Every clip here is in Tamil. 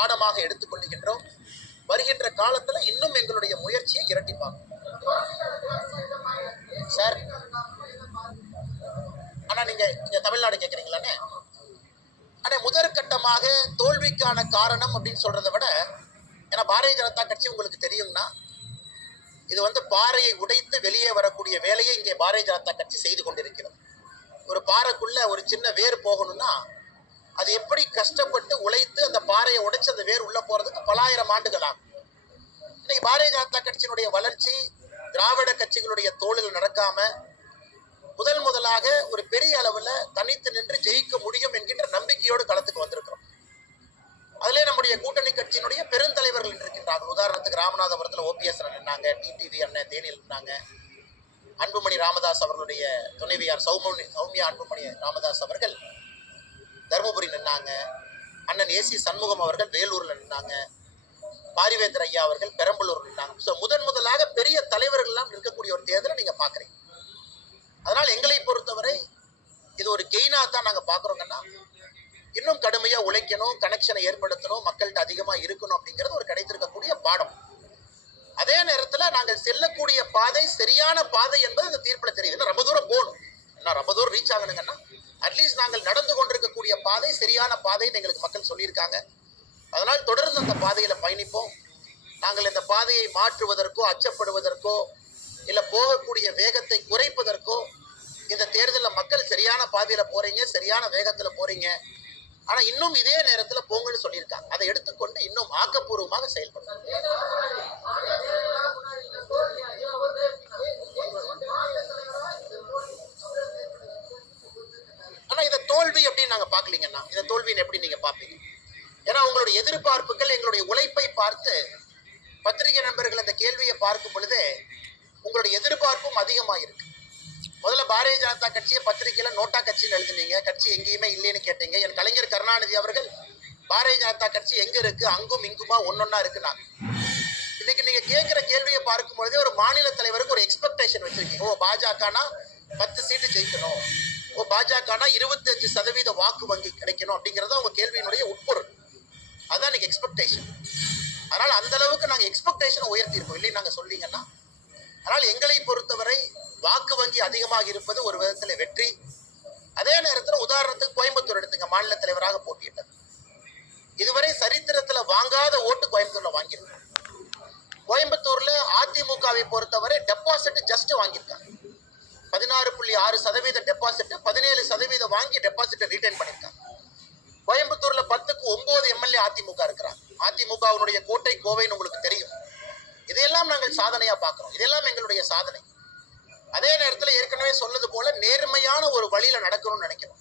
பாடமாக எடுத்துக்கொள்கின்றோம். வருகின்ற காலத்துல இன்னும் எங்களுடைய முயற்சியை இரட்டிப்பாங்க சார். ஆனா நீங்க இங்க தமிழ்நாடு கேக்குறீங்களானே? ஆனா முதற்கட்டமாக தோல்விக்கான காரணம் அப்படின்னு சொல்றதை விட, ஏன்னா பாரதிய ஜனதா கட்சி உங்களுக்கு தெரியும்னா, இது பாறையை உடைத்து வெளியே வரக்கூடிய வேலையை இங்கே பாரதிய ஜனதா கட்சி செய்து கொண்டிருக்கிறது. ஒரு பாறைக்குள்ள ஒரு சின்ன வேர் போகணும்னா அது எப்படி கஷ்டப்பட்டு உழைத்து அந்த பாறையை உடைச்சு அந்த வேர் உள்ள போறதுக்கு பலாயிரம் ஆண்டுகள் ஆகும். இன்னைக்கு பாரதிய ஜனதா கட்சியினுடைய வளர்ச்சி திராவிட கட்சிகளுடைய தோளில் நடக்காம முதலாக ஒரு பெரிய அளவுல தனித்து நின்று ஜெயிக்க முடியும் என்கின்ற நம்பிக்கையோடு களத்துக்கு வந்திருக்கிறோம். அதிலே நம்முடைய கூட்டணி கட்சியினுடைய பெருந்தலைவர்கள் இருக்கின்றார்கள். உதாரணத்துக்கு ராமநாதபுரத்தில் ஓபிஎஸ் நின்னாங்க, டிடிவி அண்ணன் தேனியில் நின்னாங்க, அன்புமணி ராமதாஸ் அவர்களுடைய துணைவியார் சௌமியா அன்புமணி ராமதாஸ் அவர்கள் தருமபுரி நின்னாங்க, அண்ணன் ஏசி சண்முகம் அவர்கள் வேலூர்ல நின்னாங்க, பாரிவேந்தர் ஐயா அவர்கள் பெரம்பலூர் நின்னாங்க. ஸோ முதலாக பெரிய தலைவர்கள் எல்லாம் இருக்கக்கூடிய ஒரு தேர்தலை நீங்க பாக்குறீங்க. அதனால் எங்களை பொறுத்தவரை இது ஒரு கெயினா தான் நாங்க பாக்குறோங்கன்னா, இன்னும் கடுமையா உழைக்கணும், கனெக்ஷனை ஏற்படுத்தணும், மக்கள்கிட்ட அதிகமா இருக்கணும் அப்படிங்கிறது ஒரு கிடைத்திருக்கக்கூடிய பாடம். அதே நேரத்துல நாங்கள் செல்லக்கூடிய பாதை சரியான பாதை என்பது இந்த தீர்ப்புல தெரியுது. ரொம்ப தூரம் போகணும், ரொம்ப தூரம் ரீச் ஆகணுங்கன்னா அட்லீஸ்ட் நாங்கள் நடந்து கொண்டிருக்கக்கூடிய பாதை சரியான பாதைன்னு எங்களுக்கு மக்கள் சொல்லியிருக்காங்க. அதனால் தொடர்ந்து அந்த பாதையில பயணிப்போம். நாங்கள் இந்த பாதையை மாற்றுவதற்கோ அச்சப்படுவதற்கோ இல்ல போகக்கூடிய வேகத்தை குறைப்பதற்கோ இந்த தேர்தலில் மக்கள் சரியான பாதையில போறீங்க, சரியான வேகத்துல போறீங்க, ஆனா இன்னும் இதே நேரத்துல போங்கன்னு சொல்லியிருக்காங்க. அதை எடுத்துக்கொண்டு இன்னும் ஆக்கப்பூர்வமாக செயல்படும். ஆனா இதை தோல்வி அப்படின்னு நாங்க பாக்கலீங்கன்னா, இதை தோல்வின்னு எப்படி நீங்க பாப்பீங்க? ஏன்னா உங்களுடைய எதிர்பார்ப்புகள் எங்களுடைய உழைப்பை பார்த்து பத்திரிகை நண்பர்கள் அந்த கேள்வியை பார்க்கும் பொழுதே உங்களுடைய எதிர்பார்ப்பும் அதிகமா இருக்கு. முதல்ல பாரதிய ஜனதா கட்சியை பத்திரிகையில நோட்டா கட்சின்னு எழுதுனீங்க, கட்சி எங்கேயுமே இல்லைன்னு கேட்டீங்க. என் கலைஞர் கருணாநிதி அவர்கள் பாரதிய ஜனதா கட்சி எங்க இருக்கு, அங்கும் இங்குமா ஒன்னொன்னா இருக்குன்னா, இன்னைக்கு நீங்க கேட்கிற கேள்வியை பார்க்கும் பொழுதே ஒரு மாநில தலைவருக்கு ஒரு எக்ஸ்பெக்டேஷன் வச்சிருக்கீங்க. ஓ பாஜகனா 10 சீட்டு ஜெயிக்கணும், ஓ பாஜகனா 25% வாக்கு வங்கி கிடைக்கணும் அப்படிங்கறத உங்க கேள்வியினுடைய உட்பொருள். அதான் இன்னைக்கு எக்ஸ்பெக்டேஷன். அதனால அந்த அளவுக்கு நாங்க எக்ஸ்பெக்டேஷனை உயர்த்தியிருக்கோம் இல்லைன்னு நாங்க சொல்லிங்கன்னா. அதனால் எங்களை பொறுத்தவரை வாக்கு வங்கி அதிகமாக இருப்பது ஒரு விதத்தில் வெற்றி. அதே நேரத்தில் உதாரணத்துக்கு கோயம்புத்தூர் எடுத்துங்க, மாநில தலைவராக போட்டியிட்டது. இதுவரை சரித்திரத்தில் வாங்காத ஓட்டு கோயம்புத்தூர்ல வாங்கியிருக்காங்க. கோயம்புத்தூர்ல அதிமுகவை பொறுத்தவரை டெபாசிட் ஜஸ்ட் வாங்கியிருக்காங்க. 16.6% டெபாசிட், 17% வாங்கி டெபாசிட் ரிட்டைன் பண்ணியிருக்காங்க. கோயம்புத்தூர்ல 10க்கு 9 எம்எல்ஏ அதிமுக இருக்கிறாங்க. அதிமுகவினுடைய கோட்டை கோவைன்னு உங்களுக்கு தெரியும். இதையெல்லாம் நாங்கள் சாதனையா பார்க்கிறோம். இதெல்லாம் எங்களுடைய சாதனை. அதே நேரத்தில் ஏற்கனவே சொன்னது போல நேர்மையான ஒரு வழியில நடக்கணும்னு நினைக்கிறோம்.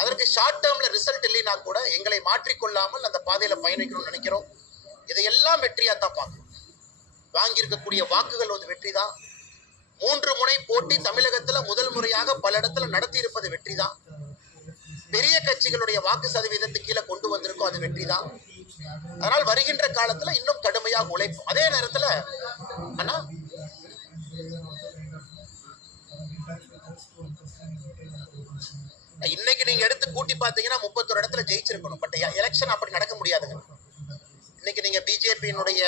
அதற்கு ஷார்ட் டேர்ம்ல ரிசல்ட் இல்லைன்னா கூட எங்களை மாற்றிக்கொள்ளாமல் அந்த பாதையில பயணிக்கணும்னு நினைக்கிறோம். இதையெல்லாம் வெற்றியா தான் பார்க்கணும். வாங்கியிருக்கக்கூடிய வாக்குகள் ஒரு வெற்றி தான். 3 முனை போட்டி தமிழகத்துல முதல் முறையாக பல இடத்துல நடத்தி இருப்பது வெற்றி தான். பெரிய கட்சிகளுடைய வாக்கு சதவீதத்தை கீழே கொண்டு வந்திருக்கோம், அது வெற்றி தான். அதனால் வருகின்ற காலத்துல இன்னும் கடுமையாக உழைப்போம். அதே நேரத்துல அண்ணா இன்னைக்கு நீங்க எடுத்து கூட்டி பாத்தீங்கன்னா 31 இடத்துல ஜெயிச்சிருக்கணும். பட் எலெக்ஷன் அப்படி நடக்க முடியாதுங்க. இன்னைக்கு நீங்க பிஜேபியினுடைய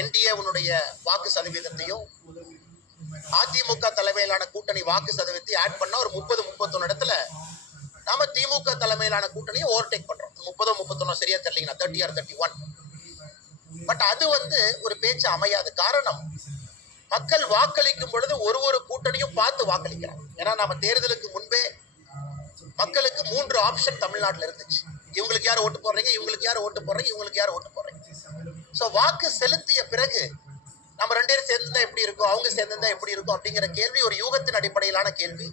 என்டிஏவுடைய வாக்கு சதவீதத்தையும் அதிமுக தலைமையிலான கூட்டணி வாக்கு சதவீதத்தை ஆட் பண்ணா ஒரு 30-31 இடத்துல நாம திமுக தலைமையிலான கூட்டணியை ஓவர்டேக் பண்றோம். 30-31 சரியா தெரியலீங்கன்னா 30 or 31. பட் அது ஒரு பேச்சு அமையாது. காரணம், மக்கள் வாக்களிக்கும் பொழுது ஒரு கூட்டணியும் பார்த்து வாக்களிக்கிறாங்க. ஏன்னா நம்ம தேர்தலுக்கு முன்பே மக்களுக்கு 3 ஆப்ஷன் தமிழ்நாட்டில் இருந்துச்சு. இவங்களுக்கு யார் ஓட்டு போடுறீங்க, இவங்களுக்கு யார் ஓட்டு போடுறீங்க, இவங்களுக்கு யார் ஓட்டு போடுறீங்க. ஸோ வாக்கு செலுத்திய பிறகு நம்ம 2 பேரும் சேர்ந்துதான் எப்படி இருக்கும், அவங்க சேர்ந்துதான் எப்படி இருக்கும் அப்படிங்கிற கேள்வி ஒரு யூகத்தின் அடிப்படையிலான கேள்வி.